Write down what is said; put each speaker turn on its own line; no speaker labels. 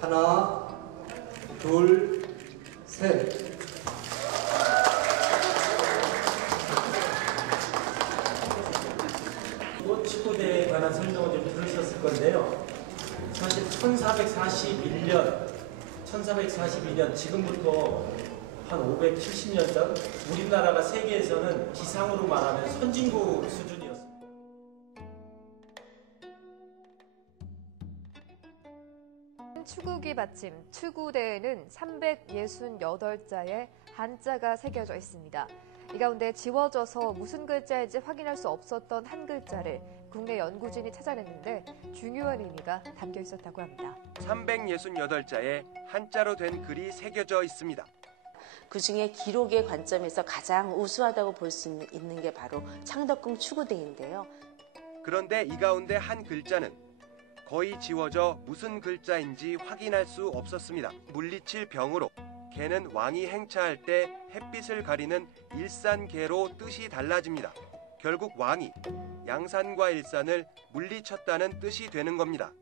하나, 둘, 셋.
꽃치고대에 관한 설명을 좀 들으셨을 건데요. 사실 1441년, 1441년 지금부터 한 570년 전 우리나라가 세계에서는 기상으로 말하면 선진국 수준이
추구기 받침 추구대에는 368자의 한자가 새겨져 있습니다. 이 가운데 지워져서 무슨 글자인지 확인할 수 없었던 한 글자를 국내 연구진이 찾아냈는데 중요한 의미가 담겨 있었다고 합니다.
368자의 한자로 된 글이 새겨져 있습니다.
그 중에 기록의 관점에서 가장 우수하다고 볼 수 있는 게 바로 창덕궁 추구대인데요.
그런데 이 가운데 한 글자는 거의 지워져 무슨 글자인지 확인할 수 없었습니다. 물리칠 병으로 개는 왕이 행차할 때 햇빛을 가리는 일산개로 뜻이 달라집니다. 결국 왕이 양산과 일산을 물리쳤다는 뜻이 되는 겁니다.